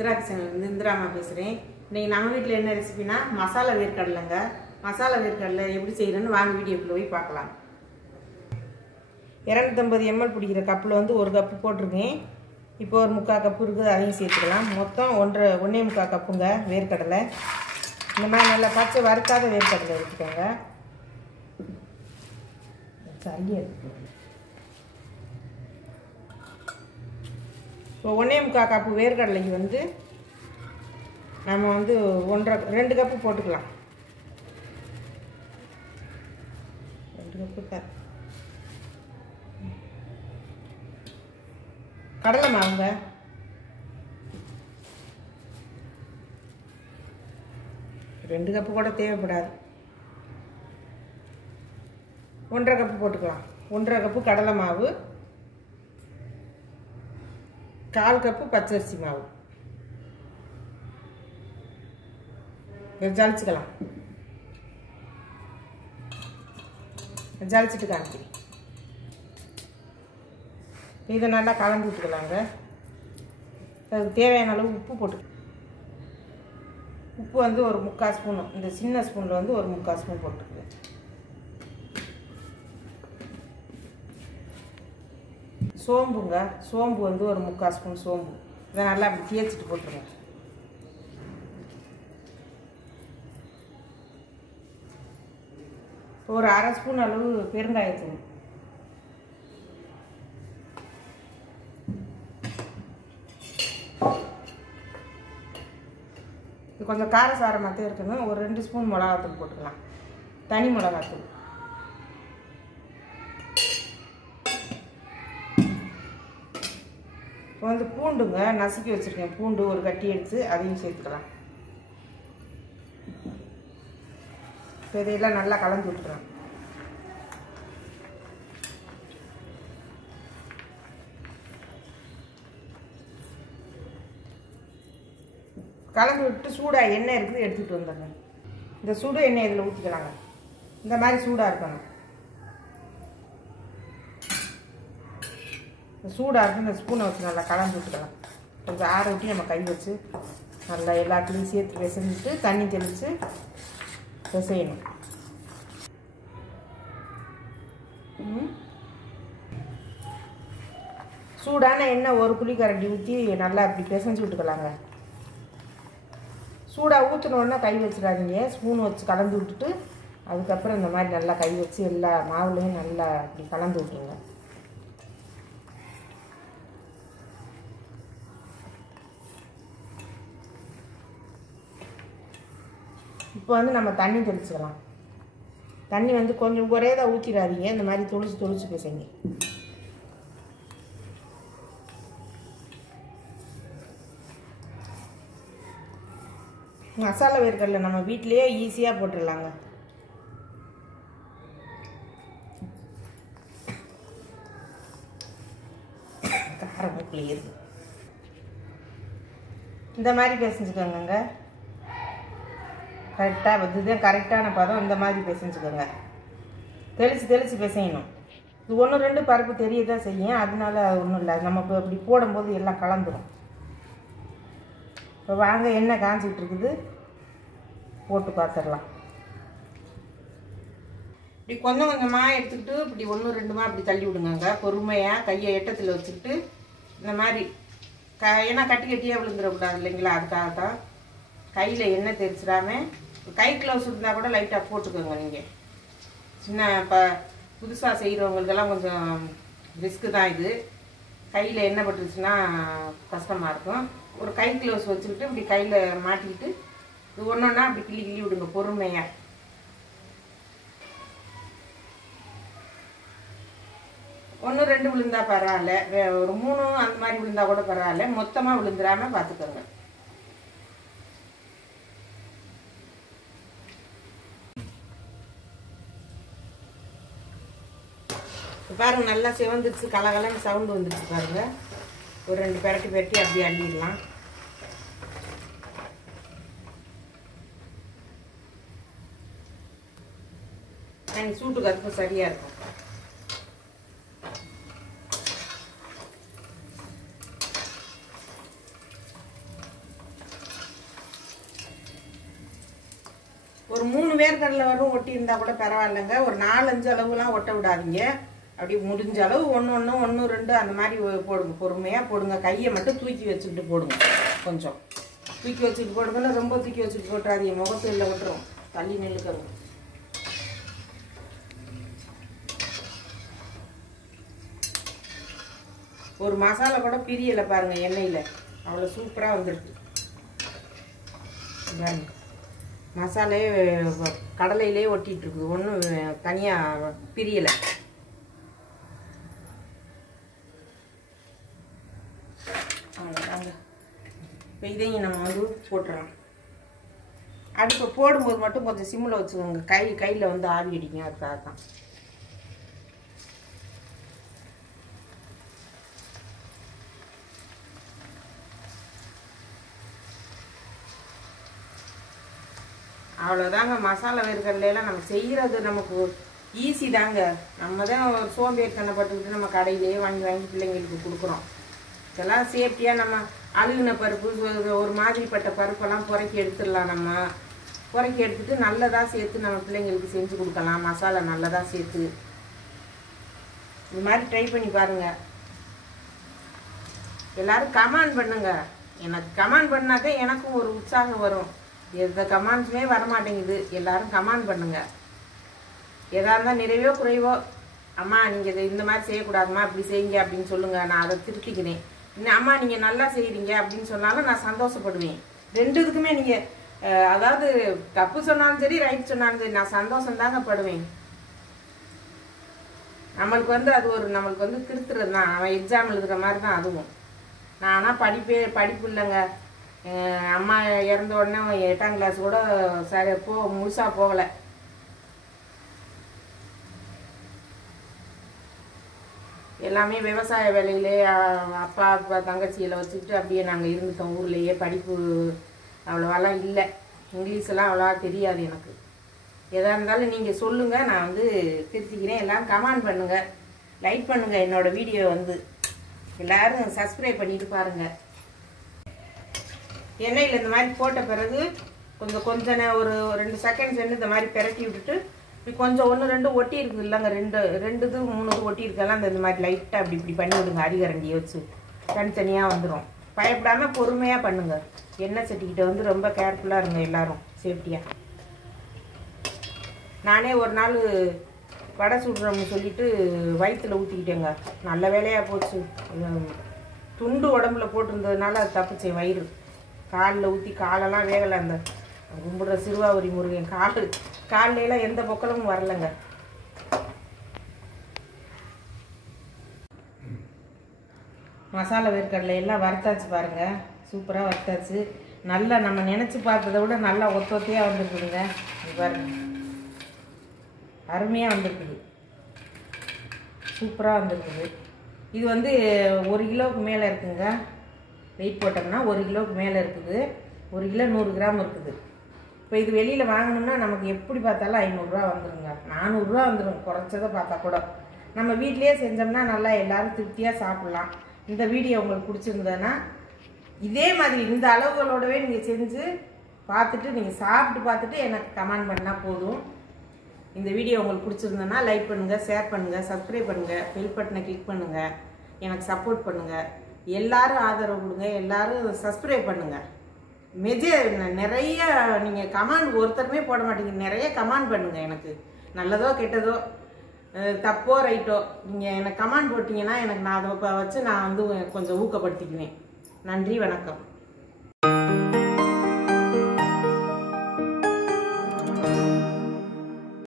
இந்திரா கிச்சன்லேருந்து இந்திராமா பேசுகிறேன். இன்றைக்கி நம்ம வீட்டில் என்ன ரெசிபினா மசாலா வேர்க்கடலைங்க. மசாலா வேர்க்கடலை எப்படி செய்கிறேன்னு வாங்க வீடியோக்குள்ளே போய் பார்க்கலாம். 250 ml பிடிக்கிற கப்பில் வந்து 1 கப்பு போட்டிருக்கேன். இப்போ ஒரு 3/4 கப்பு இருக்குது, அதையும் சேர்த்துக்கலாம். மொத்தம் 1.25 கப்புங்க வேர்க்கடலை. இந்த மாதிரி நல்லா பச்சை வறுக்காத வேர்க்கடலை எடுத்துக்கோங்க. சரியாக இருக்கு. இப்போ 1.25 கப்பு வேர்க்கடலைக்கு வந்து நம்ம வந்து 2 கப்பு போட்டுக்கலாம். 2 கப்பு கடலை மாவுங்க. ரெண்டு கப்பு கூட தேவைப்படாது. 1.5 கப்பு போட்டுக்கலாம். 1.5 கப்பு கடலை மாவு, 1/4 கப்பு பச்சரிசி மாவு. ஜலிச்சுக்கலாம். ஜலிச்சுட்டு காமிக்கிறேன். இதை நல்லா கலந்து விட்டுக்கலாங்க. அதுக்கு தேவையான அளவு உப்பு போட்டு, உப்பு வந்து ஒரு 3/4 ஸ்பூனு, இந்த சின்ன ஸ்பூனில் வந்து ஒரு 3/4 ஸ்பூன் போட்டுருக்குறேன். சோம்புங்க, சோம்பு வந்து ஒரு 3/4 ஸ்பூன் சோம்பு. இதை நல்லா அப்படி தேய்ச்சிட்டு போட்டுருங்க. ஒரு 1/2 ஸ்பூன் அளவு பெருங்காயத்தூள். இது கொஞ்சம் காரசாரமாக இருக்கணும். ஒரு 2 ஸ்பூன் மிளகாத்தூள் போட்டுக்கலாம், தனி மிளகாத்தூள். இப்போ வந்து பூண்டுங்க, நசுக்கி வச்சுருக்கேன் பூண்டு ஒரு கட்டி எடுத்து அதையும் சேர்த்துக்கலாம். இப்போ இதையெல்லாம் நல்லா கலந்து விட்டுறேன். கலந்து விட்டு சூடாக எண்ணெய் இருக்குது எடுத்துகிட்டு வந்துடுங்க. இந்த சுடு எண்ணெய் இதில் ஊற்றிக்கலாங்க. இந்த மாதிரி சூடாக இருக்கணும். சூடாக இருக்கு. இந்த ஸ்பூனை வச்சு நல்லா கலந்து விட்டுக்கலாம். கொஞ்சம் ஆற விட்டு நம்ம கை வச்சு நல்லா எல்லாத்துலேயும் சேர்த்து பிசைஞ்சிட்டு தண்ணி தெளித்து பிசையணும். சூடான எண்ணெய் ஒரு குழிக்கரண்டி ஊற்றி நல்லா அப்படி பிசைஞ்சு விட்டுக்கலாங்க. சூடாக ஊற்றினோன்னா கை வச்சிடாதீங்க. ஸ்பூன் வச்சு கலந்து விட்டுட்டு அதுக்கப்புறம் இந்த மாதிரி நல்லா கை வச்சு எல்லா மாவுலையும் நல்லா அப்படி கலந்து விட்டுருங்க. இப்போ வந்து நம்ம தண்ணி தெளிச்சுக்கலாம். தண்ணி வந்து கொஞ்சம் ஒரே தான் ஊற்றிடாதீங்க. இந்த மாதிரி தொளிச்சு பேசுங்க. மசாலா வேர்க்கடலை நம்ம வீட்டிலேயே ஈஸியாக போட்டுடலாங்க. காரம் மூக்கில் இருக்கு. இந்த மாதிரி பேசிச்சுக்கோங்க. கரெக்டாக இதுதான் கரெக்டான பதம். இந்த மாதிரி பேசிச்சுக்கோங்க. தெளித்து பிசையணும். இது 1-2 பருப்பு தெரியதான் செய்யும், அதனால ஒன்றும் இல்லை. நம்ம இப்போ அப்படி போடும்போது எல்லாம் கலந்துடும். இப்போ வாங்க, எண்ணெய் காஞ்சிக்கிட்டு இருக்குது, போட்டு பார்த்துடலாம். இப்படி கொஞ்சம் கொஞ்சமாக எடுத்துக்கிட்டு இப்படி 1-2 அப்படி தள்ளி விடுங்க. பொறுமையாக கையை எட்டத்தில் வச்சுக்கிட்டு இந்த மாதிரி ஏன்னா கட்டியாக விழுந்துடக்கூடாது இல்லைங்களா, அதுக்காக தான். கையில் எண்ணெய் தெரிச்சிடாமல் கை க்ளவுஸ் இருந்தால் கூட லைட்டாக போட்டுக்கோங்க. நீங்கள் சின்ன புதுசாக செய்கிறவங்களுக்கெல்லாம் கொஞ்சம் ரிஸ்க்கு தான் இது. கையில் எண்ணெய் பட்டுருச்சுன்னா கஷ்டமாக இருக்கும். ஒரு கை க்ளவுஸ் வச்சுக்கிட்டு இப்படி கையில் மாட்டிக்கிட்டு இது ஒன்றா அப்படி கிள்ளி விடுங்க பொறுமையாக. ஒன்று 2 விழுந்தா பரவாயில்ல, ஒரு 3 அந்த மாதிரி விழுந்தா கூட பரவாயில்ல. மொத்தமாக விழுந்துடாமல் பார்த்துக்கோங்க. பாருங்க, நல்லா சிவந்துருச்சு, கலகலன்னு சவுண்டு வந்துருச்சு பாருங்க. ஒரு 2 பெரட்டி அப்படியே அள்ளிடலாம். சூட்டுக்கு அதுக்கும் சரியா இருக்கும். ஒரு 3 வேர்க்கடலை வரும் ஒட்டி இருந்தால் கூட பரவாயில்லைங்க. ஒரு 4-5 அளவுலாம் ஒட்ட விடாதீங்க. அப்படி முடிஞ்ச அளவு 1 2 அந்த மாதிரி போடுங்க. பொறுமையாக போடுங்க. கையை மட்டும் தூக்கி வச்சுக்கிட்டு போடுங்க. கொஞ்சம் தூக்கி வச்சுட்டு போடுங்கன்னா ரொம்ப தூக்கி வச்சுட்டு போட்டுறாதீங்க. முகத்தில் விட்டுரும். தள்ளி நெல்லுக்கங்க. ஒரு மசாலா கூட பிரியலை பாருங்க எண்ணெயில். அவ்வளோ சூப்பராக வந்துருக்கு. மசாலே கடலையிலே ஒட்டிட்டு இருக்குது. ஒன்றும் தனியாக பிரியலை. அவ்வளோதாங்க. இப்போ இதையும் நம்ம வந்து போட்டுறோம். அடுப்பு போடும்போது மட்டும் கொஞ்சம் சிம்மில் வச்சுக்கோங்க. கையில் வந்து ஆவி அடிக்கும். அதுக்காக தான். அவ்வளோதாங்க. மசாலா வேர்க்கடலையெல்லாம் நம்ம செய்கிறது நமக்கு ஈஸி தாங்க. நம்ம தான் ஒரு சோம்பேறித்தனப்பட்டுக்கிட்டு நம்ம கடையிலேயே வாங்கி பிள்ளைங்களுக்கு கொடுக்குறோம். இதெல்லாம் சேஃப்டியாக நம்ம அழுகின பருப்பு ஒரு மாதிரிப்பட்ட பருப்பெல்லாம் புறக்கி எடுத்துடலாம். நம்ம புறக்கி எடுத்துட்டு நல்லதாக சேர்த்து நம்ம பிள்ளைங்களுக்கு செஞ்சு கொடுக்கலாம். மசாலா நல்லதாக சேர்த்து இது மாதிரி ட்ரை பண்ணி பாருங்கள். எல்லோரும் கமெண்ட் பண்ணுங்க. எனக்கு கமெண்ட் பண்ணாதான் எனக்கும் ஒரு உற்சாகம் வரும். எந்த கமெண்ட்ஸுமே வரமாட்டேங்குது. எல்லோரும் கமெண்ட் பண்ணுங்க. எதாக இருந்தால் நிறைவோ குறைவோ, அம்மா நீங்கள் இந்த மாதிரி செய்யக்கூடாதும்மா இப்படி செய்யுங்க அப்படின்னு சொல்லுங்கள். நான் அதை திருத்திக்கிறேன். அம்மா நீங்கள் நல்லா செய்கிறீங்க அப்படின்னு சொன்னாலும் நான் சந்தோஷப்படுவேன். ரெண்டு இதுக்குமே நீங்கள் அதாவது தப்பு சொன்னாலும் சரி ரைட் சொன்னாலும் சரி நான் சந்தோஷம்தாங்க படுவேன். நம்மளுக்கு வந்து அது ஒரு நம்மளுக்கு வந்து திருத்துறது தான். அவன் எக்ஸாம் எழுதுகிற மாதிரி தான் அதுவும். நான் ஆனால் படிப்பு இல்லைங்க. அம்மா இறந்த உடனே 8ஆம் கிளாஸ் கூட சரி முழுசாக போகலை. எல்லாமே விவசாய வேலையிலே அப்பா தங்கச்சியில் வச்சுக்கிட்டு அப்படியே நாங்கள் இருந்துட்டோம். ஊர்லேயே படிப்பு அவ்வளோவெல்லாம் இல்லை. இங்கிலீஷெல்லாம் அவ்வளோவா தெரியாது எனக்கு. எதாக இருந்தாலும் நீங்கள் சொல்லுங்கள். நான் வந்து திருத்திக்கிறேன். எல்லோரும் கமெண்ட் பண்ணுங்கள், லைக் பண்ணுங்கள். என்னோடய வீடியோ வந்து எல்லோரும் சப்ஸ்கிரைப் பண்ணிட்டு பாருங்கள். எண்ணெயில் இந்த மாதிரி போட்ட பிறகு கொஞ்சம் ஒரு 2 செகண்ட்ஸ் இந்த மாதிரி பிரட்டி விட்டுட்டு கொஞ்சம் 1-2 ஒட்டி இருக்குது இல்லைங்க. 2 3 ஒட்டி இருக்கலாம். இந்த மாதிரி லைட்டாக இப்படி பண்ணி விடுங்க. அரிகரண்டியை வச்சு தனித்தனியாக வந்துடும். பயப்படாமல் பொறுமையாக பண்ணுங்க. எண்ணெய் சட்டிக்கிட்ட வந்து ரொம்ப கேர்ஃபுல்லாக இருங்க. எல்லாரும் சேஃப்டியாக. நானே ஒரு நாள் வடை சுடுறோம்னு சொல்லிட்டு வயிற்றுல ஊற்றிக்கிட்டேங்க. நல்ல வேலையாக போச்சு. துண்டு உடம்புல போட்டிருந்ததுனால அது தப்புச்சேன். வயிறு காலில் ஊற்றி காலெல்லாம் வேகலை. அந்த கும்பிடுற சிறுவாவரி முருகன் காலிலெல்லாம் எந்த பொக்கலமும் வரலைங்க. மசாலா வேர்க்கடலை எல்லாம் வறுத்தாச்சு பாருங்க. சூப்பராக வறுத்தாச்சு. நல்லா நம்ம நினச்சி பார்த்ததை விட நல்லா ஒத்தையாக வந்துருக்குதுங்க. பாருங்க, அருமையாக வந்துருக்குது. சூப்பராக வந்துருக்குது. இது வந்து 1 கிலோவுக்கு மேலே இருக்குங்க. வெயிட் போட்டோம்னா 1 கிலோவுக்கு மேலே இருக்குது. 1 கிலோ 100 கிராம் இருக்குது. இப்போ இது வெளியில் வாங்கணும்னா நமக்கு எப்படி பார்த்தாலும் 500 ரூபா வந்துடுங்க. 400 ரூபா வந்துடும் குறைச்சதை பார்த்தா கூட. நம்ம வீட்லேயே செஞ்சோம்னா நல்லா எல்லோரும் திருப்தியாக சாப்பிட்லாம். இந்த வீடியோ உங்களுக்கு பிடிச்சிருந்ததுன்னா இதே மாதிரி இந்த அளவுகளோடவே நீங்கள் செஞ்சு பார்த்துட்டு நீங்கள் சாப்பிட்டு பார்த்துட்டு எனக்கு கமெண்ட் பண்ணால் போதும். இந்த வீடியோ உங்களுக்கு பிடிச்சிருந்ததுன்னா லைக் பண்ணுங்கள், ஷேர் பண்ணுங்கள், சப்ஸ்கிரைப் பண்ணுங்கள், பெல் பட்டனை கிளிக் பண்ணுங்கள். எனக்கு சப்போர்ட் பண்ணுங்கள். எல்லாரும் ஆதரவு கொடுங்க. எல்லாரும் சப்ஸ்கிரைப் பண்ணுங்கள். நிறைய நீங்கள் கமெண்ட் ஒருத்தருமே போட மாட்டீங்க. நிறைய கமெண்ட் பண்ணுங்கள். எனக்கு நல்லதோ கெட்டதோ தப்போ ரைட்டோ நீங்கள் எனக்கு கமெண்ட் போட்டிங்கன்னா எனக்கு நான் அதை வச்சு நான் வந்து கொஞ்சம் ஊக்கப்படுத்திக்குவேன். நன்றி, வணக்கம்.